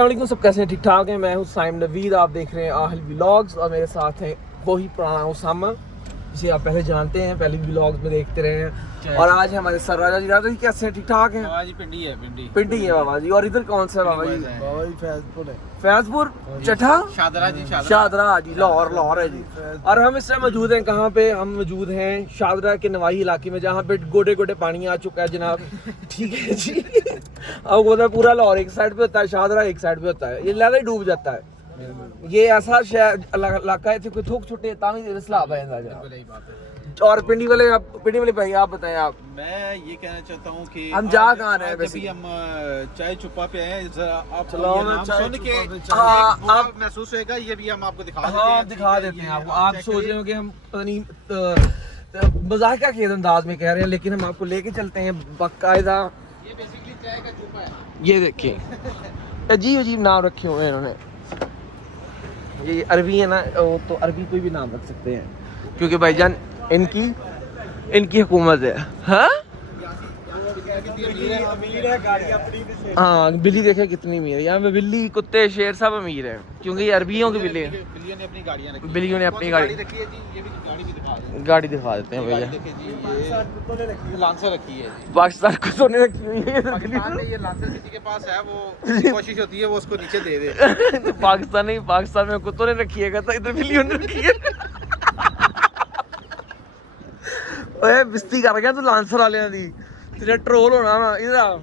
अस्सलाम वालेकुम, सब कैसे हैं? ठीक ठाक हैं। मैं हूं साइम नवीद, आप देख रहे हैं आहिल व्लॉग्स और मेरे साथ हैं वही पुराना उसामा जिसे आप पहले जानते हैं, पहले व्लॉग्स में देखते रहे हैं। और आज हमारे सर राजा जी कैसे हैं? ठीक ठाक हैं? बाबा जी पिंडी है, पिंडी है बाबा जी। और इधर कौन सा बाबा जी? बाबा जी फैजपुर है, फैजपुर चट्ठा शादरा जी, शादरा जी, लाहौर है जी। और हम इस टाइम मौजूद हैं कहाँ पे? हम मौजूद हैं शादरा के नवाही इलाके में, जहाँ पे गोडे गोडे पानी आ चुका है जनाब। ठीक है जी। अब वो पूरा लाहौर एक साइड पे होता है, शादरा एक साइड पे होता है, ये लहरा ही डूब जाता है। ये ऐसा शहर इलाका है कोई थोक छुट्टे तामी सलाब है। और पिंडी वाले भाई आप बताएं। आप मैं ये कहना चाहता हूँ कि हम जा कहाँ रहे हैं? अभी हम चाय चुप्पा पे आए हैं। आप चलो, ये नाम सुन के आप महसूस होएगा, ये भी हम आपको दिखा देते हैं। दिखा देते हैं आपको। आप सोच रहे हो कि हम पता नहीं मजाक के अंदाज में कह रहे हैं, लेकिन हम आपको लेके चलते हैं बाकायदा। ये बेसिकली चाय का चुप्पा है। ये देखिए अजीब अजीब नाम रखे हुए हैं इन्होंने। ये अरबी है ना, तो अरबी कोई भी नाम रख सकते हैं क्योंकि भाईजान इनकी हुकूमत है। हाँ हाँ, बिल्ली देखे कितनी अमीर है। यहाँ पे बिल्ली कुत्ते शेर सब अमीर है क्योंकि ये अरबियों की बिल्ली है। बिल्लियों ने अपनी गाड़ियाँ रखी, बिल्लियों ने अपनी गाड़ी रखी है जी। ये भी गाड़ी भी दिखा दें। गाड़ी दिखा देते हैं भैया। देखिए जी, ये लांसर रखी है जी। पाकिस्तान को सोने रखी हुई है। पाकिस्तान में ये लांसर किसी के पास है, वो कोशिश होती है वो उसको नीचे दे दे। पाकिस्तान नहीं, पाकिस्तान में कुत्तों ने रखी है, कहता इधर बिल्लियों ने रखी है। ओए बिस्ती कर गया तू लांसर वालियां दी। तेरा ट्रोल होना वा इधर,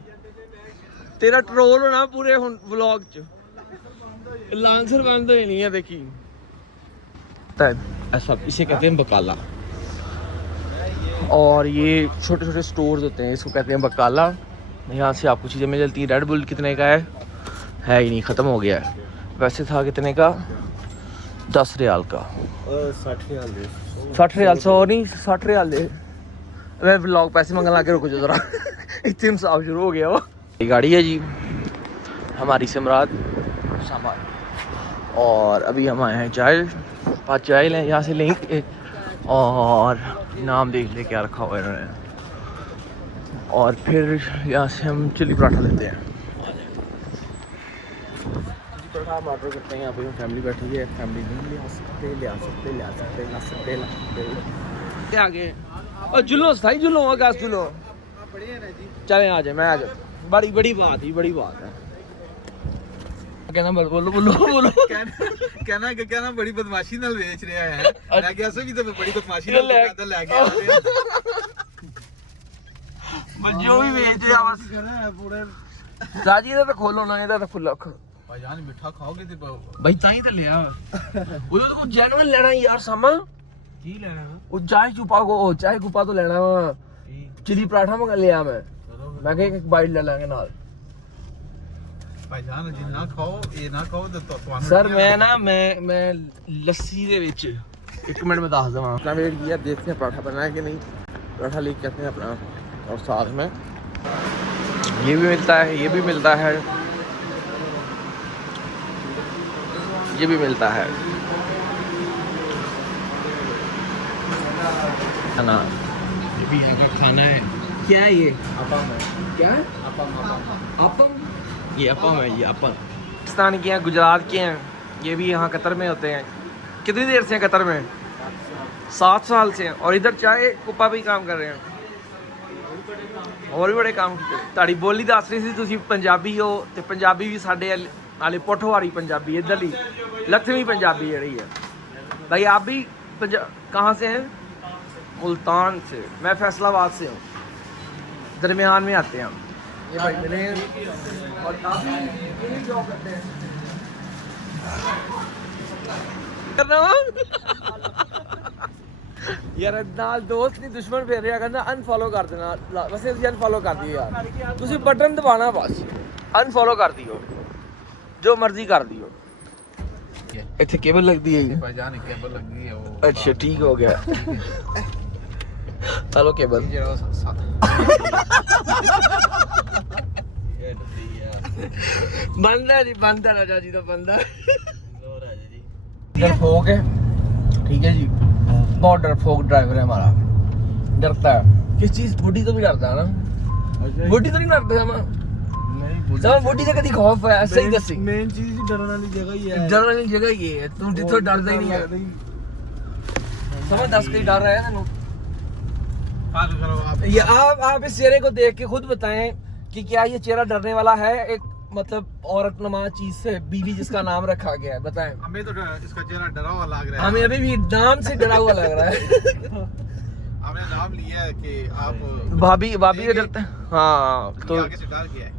तेरा ट्रोल होना पूरे व्लॉग च। लांसर बंद होई नहीं है देखी। ऐसा इसे कहते हैं बकाला। और ये छोटे छोटे स्टोर्स होते हैं, इसको कहते हैं बकाला। यहाँ से आपको चीज़ें मिल जाती है। रेड बुल कितने का है ही नहीं, ख़त्म हो गया है। वैसे था कितने का? 10 रियाल का। 60 रियाल दे। 60 रियाल 100 नहीं, 60 रियाल दे। मैं व्लॉग पैसे मंगने ला के रुको जो ज़रा। इतने साफ शुरू हो गया वो। ये गाड़ी है जी हमारी सिमरात सामान। और अभी हम आए हैं चाय, 5 चाय लें यहाँ से लेंगे। और नाम देख ले क्या रखा हुआ है इन्होंने। और फिर यहाँ से हम चिली पराठा लेते हैं। चिली पराठा हम ऑर्डर करते हैं। यहाँ पे फैमिली बैठी है, फैमिली नहीं ले आ सकते। आगे और जुलूस था, जुलूस होगा जुलूस। चले आ जाए, मैं आ जाए। बड़ी बात है। कहना बोलो कहना बड़ी बदमाशी नाल बेच रहा है। मैं क्या भी तो बड़ी बदमाशी नाल पैदल ले गया जो भी बेच रहा बस पूरे साजी इधर तो खोलो ना, इधर तो खुला भाईजान मिठा खाओगे ते भाई ताई तो लिया। वो तो जेन्युइन लेना यार। सामा की लेना है? वो चाय छुपा तो लेना वा। चिली पराठा मंगा लिया मैं कह एक बाइट ले लेंगे नाल। भाईजान जी ना खाओ, ये ना खाओ तो सर मैं लस्सी दे विच 1 मिनट में दस दवा। अपना वेट किया, देखते हैं पराठा बना है कि नहीं। पराठा लेके आते हैं अपना। और साथ में ये भी मिलता है, ये भी मिलता है, ये भी मिलता है खाना। ये भी है खाना है। क्या है ये? अपम है। क्या है? अपम। ये अपम है, ये अपम। पाकिस्तान के हैं, गुजरात के हैं। ये भी यहाँ कतर में होते हैं। कितनी देर से हैं कतर में? 7 साल से हैं। और इधर चाय कुप्पा भी काम कर रहे हैं। और भी बड़े काम ताड़ी बोली दस रही थी तुसी पंजाबी हो, तो पंजाबी भी साढ़े नाले पोठोवारी पंजाबी, इधरली लखनवी पंजाबी जड़ी है। भाई आप भी कहाँ से हैं? मुल्तान से। मैं फैसलाबाद से हूँ, दरमियान में आते हैं हम। ये भाई मिले हैं और काफी यही जॉब करते हैं। यार नाल दोस्त नहीं दुश्मन फिर रहा, कहना अनफॉलो कर देना। वैसे अनफॉलो कर दियो यार, तुसी बटन दबाना बस, अनफॉलो कर दियो, जो मर्जी कर दियो। इतने केबल लगती है भाईजान केबल लग गई है वो। अच्छा ठीक हो गया। चलो केबल बंदा जी, बंदा राजा जी तो बंदा। डरपोक है, ठीक है जी, बहुत डरपोक ड्राइवर है हमारा। डरता है किस चीज? बुढ़ी तो भी डरता है ना? बुढ़ी तो नहीं डरते हम? ਸਭ ਬੁੱਢੀ ਦਾ ਕਦੀ ਖੌਫ ਹੈ ਸਹੀ ਦੱਸੀ ਮੇਨ ਚੀਜ਼ ਡਰਨ ਵਾਲੀ ਜਗ੍ਹਾ ਹੀ ਹੈ ਡਰਨ ਵਾਲੀ ਜਗ੍ਹਾ ਹੀ ਹੈ ਤੂੰ ਜਿੱਥੋਂ ਡਰਦਾ ਹੀ ਨਹੀਂ ਹੈ समझ 10 कहीं डर रहा है ना पागल करो आप ये आप इस चेहरे को देख के खुद बताएं कि क्या ये चेहरा डरने वाला है एक मतलब औरत नुमा चीज से बीवी जिसका नाम रखा गया है बताएं हमें तो इसका चेहरा डरा हुआ लग रहा है हमें अभी भी नाम से डरा हुआ लग रहा है हमने नाम लिया है कि आप भाभी डरते हैं हाँ तो आगे से डर गया है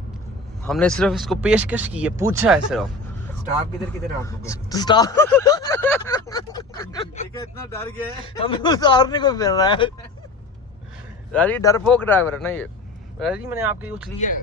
हमने सिर्फ इसको पेशकश की है पूछा है सिर्फ स्टाफ किधर किधर आप लोग स्टाफ देखा इतना डर गया है हमें उतारने को मिल रहा है राजी डरपोक ड्राइवर है ना ये राजी मैंने आपकी कुछ ली है